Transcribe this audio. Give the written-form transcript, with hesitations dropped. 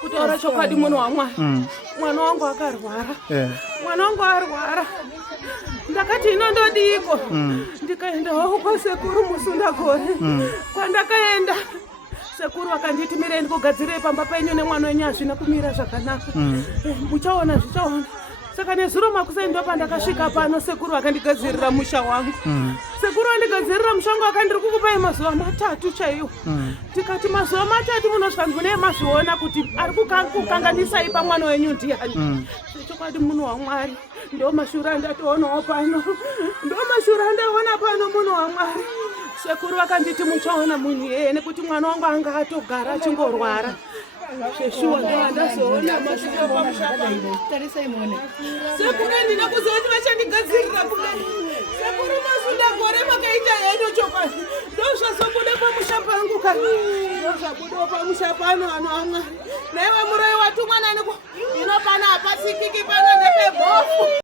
Kutora chokwadi munhu wamwana. Mwana wangu akarwara. Mwana wangu arwara. Ndakati inondodiko. Ndikaendawo kwasekuru Musundagore. Kwandakaenda sekuru akanditi mireni kugadzire pamba penyu nemwana wenyu hazvina kumira zvakanaka. Muchaona zvichaona. Saka nezuro makusai ndo pandakasvika pano sekuru akandigadzirira musha wangu. Sekuru andigadzirira musha wangu akandiri kukupai mazuva 3 chaiwo. Tikati mazuva 3 munosvika mune mazviona kuti ari kukanganisai pamwana wenyu ndiani. Chokwadi munhu waMwari. Ndo mashura ndatoonawo pano. Ndo mashura ndaona pano munhu waMwari. Sekuru akanditi muchaona munhu yeye nekuti mwana wangu anga atogara achingorwara. Sheshuwa ndazoona mashuka pamushapa. Tarisai muone. Sekuru ndina kuzoti vachandigadzirira kudai. Sekuru Musundagore makaita yenyu chokwadi. Ndozvazobuda pamushapa wangu kare. Ndozvabuda pamushapa ano amwe. Naiwe muroyi watumwa nani